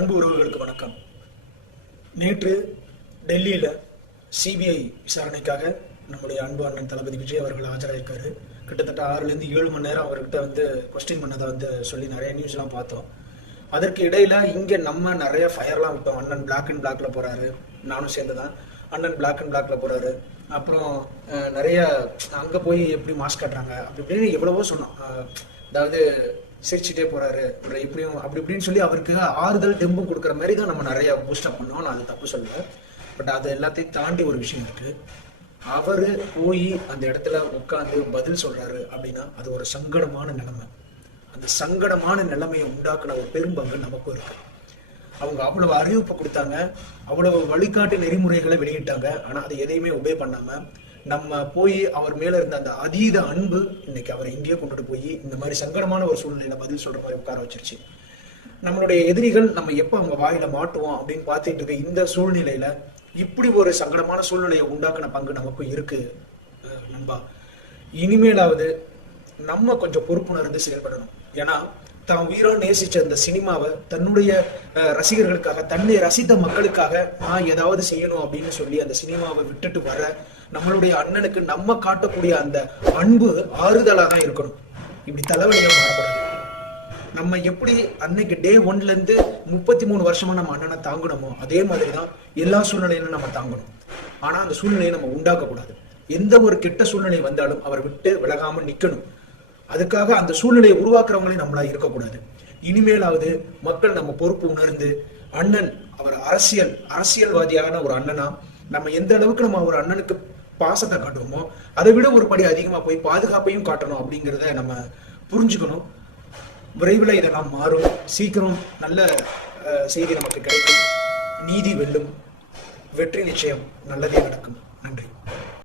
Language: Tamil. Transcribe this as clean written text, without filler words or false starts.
அன்பு உறவுகளுக்கு வணக்கம். நேற்று டெல்லியில் சிபிஐ விசாரணைக்காக நம்முடைய அன்பு அண்ணன் தளபதி விஜய் அவர்கள் ஆஜராயிருக்காரு. கிட்டத்தட்ட 6லேருந்து 7 மணி நேரம் அவர்கிட்ட கொஸ்டின் பண்ணதை சொல்லி நிறைய நியூஸ்லாம் பார்த்தோம். அதற்கு இடையில இங்கே நம்ம நிறைய ஃபயர்லாம் விட்டோம். அண்ணன் பிளாக் அண்ட் பிளாக்ல போறாரு, நானும் சேர்ந்து தான். அண்ணன் பிளாக் அண்ட் பிளாக்ல போறாரு. அப்புறம் நிறைய அங்கே போய் எப்படி மாஸ்க் காட்டுறாங்க அப்படி இப்படின்னு எவ்வளவோ சொன்னோம். அதாவது சிரிச்சுட்டே போறாரு இப்படியும் அப்படி இப்படின்னு சொல்லி அவருக்கு ஆறுதல் டெம்பும் கொடுக்குற மாதிரி தான் நம்ம நிறைய பூஸ்டப் பண்ணோம். நான் அது தப்பு சொல்லுவேன். பட் அது எல்லாத்தையும் தாண்டி ஒரு விஷயம் இருக்கு. அவரு போய் அந்த இடத்துல உட்காந்து பதில் சொல்றாரு அப்படின்னா அது ஒரு சங்கடமான நிலைமை. அந்த சங்கடமான நிலைமையை உண்டாக்குன ஒரு பெரும்பங்கு நமக்கும் இருக்கு. அவங்க அவ்வளவு அறிவிப்பு கொடுத்தாங்க, அவ்வளவு வழிகாட்டு நெறிமுறைகளை வெளியிட்டாங்க. ஆனா அதை எதையுமே உபே பண்ணாம நம்ம போய் அவர் மேல இருந்த அந்த அதீத அன்பு இன்னைக்கு அவரை இங்கேயே கொண்டுட்டு போய் இந்த மாதிரி சங்கடமான ஒரு சூழ்நிலையில பதில் சொல்ற மாதிரி உட்கார வச்சிருச்சு. நம்மளுடைய எதிரிகள் நம்ம எப்ப அவங்க வாயில மாட்டுவோம் அப்படின்னு பார்த்துட்டு இருக்க இந்த சூழ்நிலையில இப்படி ஒரு சங்கடமான சூழ்நிலையை உண்டாக்குன பங்கு நமக்கும் இருக்கு நண்பா. இனிமேலாவது நம்ம கொஞ்சம் பொறுப்புணர்ந்து செயல்படணும். ஏன்னா தான் உயிரா நேசிச்ச அந்த சினிமாவை தன்னுடைய ரசிகர்களுக்காக, தன்னை ரசித்த மக்களுக்காக நான் ஏதாவது செய்யணும் அப்படின்னு சொல்லி அந்த சினிமாவை விட்டுட்டு வர நம்மளுடைய அண்ணனுக்கு நம்ம காட்டக்கூடிய அந்த அன்பு ஆறுதலா தான் இருக்கணும். இப்படி தலைவலியா மாறக்கூடாது. நம்ம எப்படி அன்னைக்கு டே 1ல இருந்து 33 வருஷமா நம்ம அண்ணனை தாங்கணுமோ அதே மாதிரிதான் எல்லா சூழ்நிலையிலும் நம்ம தாங்கணும். ஆனா அந்த சூழ்நிலையை நம்ம உண்டாக்க கூடாது. எந்த ஒரு கெட்ட சூழ்நிலை வந்தாலும் அவரை விட்டு விலகாம நிக்கணும். அதுக்காக அந்த சூழ்நிலையை உருவாக்குறவங்களே நம்மளா இருக்கக்கூடாது. இனிமேலாவது மக்கள் நம்ம பொறுப்பு உணர்ந்து அண்ணன் அவர் அரசியல்வாதியான ஒரு அண்ணனா நம்ம எந்த அளவுக்கு நம்ம ஒரு அண்ணனுக்கு பாசத்தை காட்டுவோமோ அதை விட ஒரு படி அதிகமா போய் பாதுகாப்பையும் காட்டணும் அப்படிங்கிறத நம்ம புரிஞ்சுக்கணும். விரைவில் இதெல்லாம் மாறும். சீக்கிரம் நல்ல செய்தி நமக்கு கிடைக்கும். நீதி வெல்லும். வெற்றி நிச்சயம். நல்லதே நடக்கும். நன்றி.